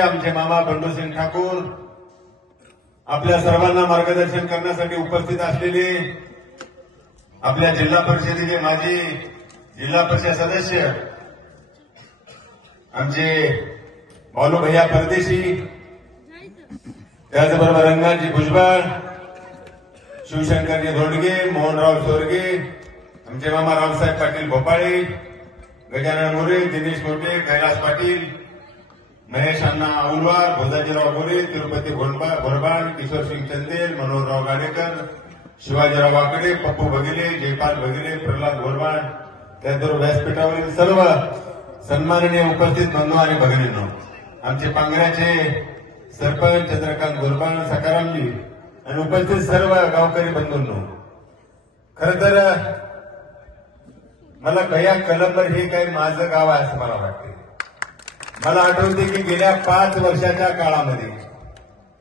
आमचे मामा बंडूसिंग ठाकूर, आपल्या सर्वांना मार्गदर्शन करण्यासाठी उपस्थित असलेले आपल्या जिल्हा परिषदेचे माजी जिल्हा परिषद सदस्य आमचे बालू भैया परदेशी, त्याचबरोबर रंगाजी भुजबळ, शिवशंकरजी धोंडगे, मोहनराव सोरगे, आमचे मामा रावसाहेब पाटील भोपाळे, गजानन मोरे, दिनेश मोठे, कैलास पाटील, महेश अण्णा औलवार, भोजाजीराव गोरे, तिरुपती भोरबाण, किशोरसिंग चंदेल, मनोहरराव गाडेकर, शिवाजीराव वाकडे, पप्पू भगिले, जयपाल भगिले, प्रल्हाद भोरबाण, त्याचबरोबर व्यासपीठावरील सर्व सन्माननीय उपस्थित बंधू आणि भगिनींनो, आमचे पांगऱ्याचे सरपंच चंद्रकांत भोरबाण, सकारामजी आणि उपस्थित सर्व गावकरी बंधूंनो, खरं तर मला भैया कलंबर हे काही माझं गाव आहे असं मला वाटते. मला आठवते की गेल्या 5 वर्षाच्या काळामध्ये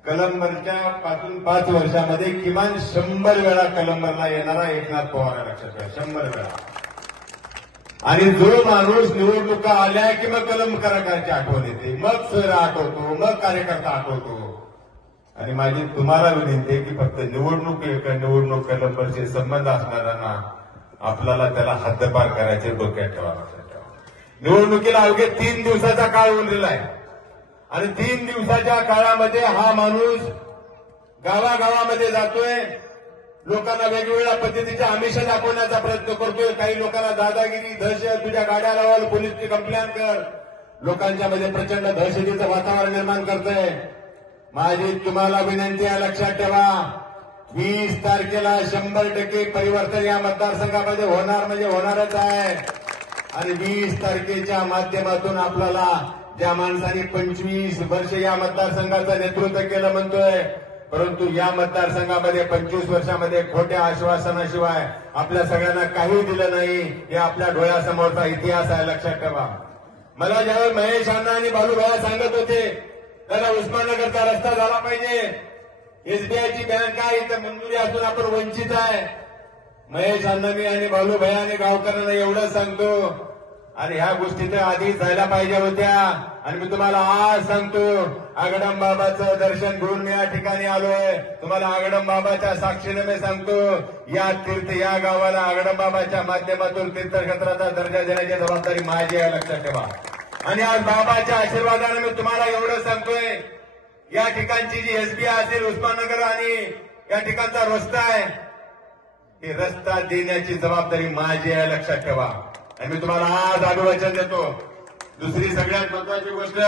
कलंबरच्या पासून 5 वर्षामध्ये किमान 100 वेळा कलंबरला येणारा एकनाथ पवार लक्षात ठेवा, 100 वेळा. आणि जो माणूस निवडणुका आल्या की मग कलंबरकरांची आठवण येते, मग सर आठवतो, मग कार्यकर्ता आठवतो. आणि माझी तुम्हाला विनंती आहे की फक्त निवडणूक कलंबरचे संबंध असणाऱ्यांना आपल्याला त्याला हद्दपार करायचे डोक्यात ठेवा, लक्षात ठेवा. निवडणुकीला अवघे 3 दिवसाचा काळ उरलेला आहे आणि 3 दिवसाच्या काळामध्ये हा माणूस गावागावामध्ये जातोय, लोकांना वेगवेगळ्या पद्धतीच्या आमिष दाखवण्याचा प्रयत्न करतोय. काही लोकांना दादागिरी, दहशत, तुझ्या गाड्या लावाल, पोलीसची कंप्लेंट कर, लोकांच्या मध्ये प्रचंड दहशतीचं वातावरण निर्माण करतोय. माझी तुम्हाला विनंती आहे, लक्षात ठेवा, 20 तारखेला 100% परिवर्तन या मतदारसंघामध्ये होणार म्हणजे होणारच आहे. आणि 20 तारखेच्या माध्यमातून आपल्याला ज्या माणसाने 25 वर्ष या मतदारसंघाचं नेतृत्व केलं म्हणतोय, परंतु या मतदारसंघामध्ये 25 वर्षामध्ये खोट्या आश्वासनाशिवाय आपल्या सगळ्यांना काही दिलं नाही, हे आपल्या डोळ्यासमोरचा इतिहास आहे, लक्षात ठेवा. मला ज्यावेळी महेश अण्णा आणि बालूभाई सांगत होते त्याला उस्माननगरचा रस्ता झाला पाहिजे, एसबीआयची बँक आहे इथं मंजुरी असून आपण वंचित आहे, महेश अण्णांनी आणि बालूभाई गावकऱ्यांना एवढं सांगतो. आणि ह्या गोष्टी तर आधी झाल्या पाहिजे होत्या. आणि मी तुम्हाला आज सांगतो, आगडम बाबाचं दर्शन घेऊन मी या ठिकाणी आलोय. तुम्हाला आगडम बाबाच्या साक्षीने मी सांगतो, या तीर्थ या गावाला आगडम बाबाच्या माध्यमातून तीर्थक्षेत्राचा दर्जा देण्याची जबाबदारी माझी आहे, लक्षात ठेवा. आणि आज बाबाच्या आशीर्वादाने मी तुम्हाला एवढं सांगतोय, या ठिकाणची जी एसबीआय असेल, उस्माननगर आणि या ठिकाणचा रस्ता आहे, हे रस्ता देण्याची जबाबदारी माझी आहे, लक्षात ठेवा. आणि मी तुम्हाला आज अभिवचन देतो. दुसरी सगळ्यात महत्वाची गोष्ट,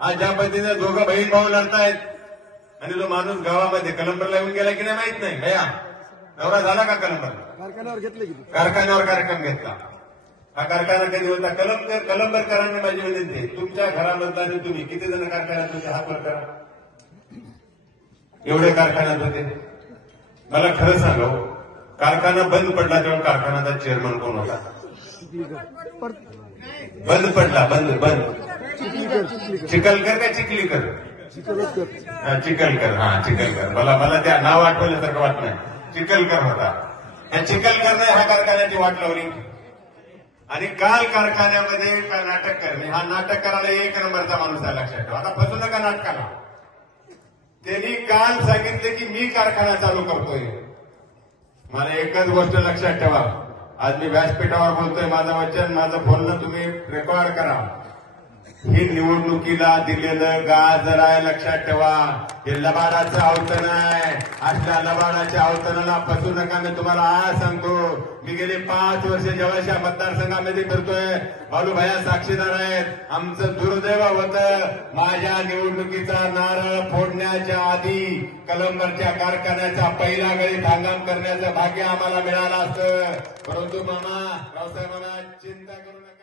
आज ज्या पद्धतीने दोघं बहीण भाऊ लढतायत आणि तो माणूस गावामध्ये कलंबरला येऊन गेला की नाही माहित नाही. भैया नवरा झाला का कलंबरला? कारखान्यावर घेतले की कारखान्यावर कार्यक्रम घेतला. हा कारखाना कधी होता? कलंबरकरांनी माझी विनंती, तुमच्या घरामधला तुम्ही किती जण कारखान्यात होते हात वर करा. एवढे कारखान्यात होते? मला खरं सांगा, कारखाना बंद पडला तेव्हा कारखान्याचा चेअरमन कोण होता? बंद पडला, बंद चिखलकर का चिखलीकर? चिखलकर, हा चिखलकर. मला त्या नाव आठवल्यासारखं वाटत नाही. चिखलकर होता. या चिखलकरने हा कारखान्याची वाट लावली आणि काल कारखान्यामध्ये नाटक करणे, हा नाटक करायला 1 नंबरचा माणूस आहे, लक्षात ठेवा. आता फसू नका नाटकाला. त्यांनी काल सांगितले की मी कारखाना चालू करतोय. मला एकच गोष्ट लक्षात ठेवा, आज मी व्यासपीठावर बोलतोय, माझं वचन, माझं बोलणं तुम्ही रेकॉर्ड करा. हे निवडणुकीला दिलेलं गाजर आहे, लक्षात ठेवा. हे लबाडाचं आवतन आहे. असल्या लबाडाच्या आवतनाला फसू नका. मी तुम्हाला आज सांगतो, मी गेले 5 वर्ष जेव्हा मतदारसंघामध्ये फिरतोय, बालूभाया साक्षीदार आहेत. आमचं दुर्दैव होतं, माझ्या निवडणुकीचा नारळ फोडण्याच्या आधी कलंबरच्या कारखान्याचा पहिला गळीत हंगाम करण्याचं भाग्य आम्हाला मिळालं असतं. परंतु मामा रावसाहेब, चिंता करू नका.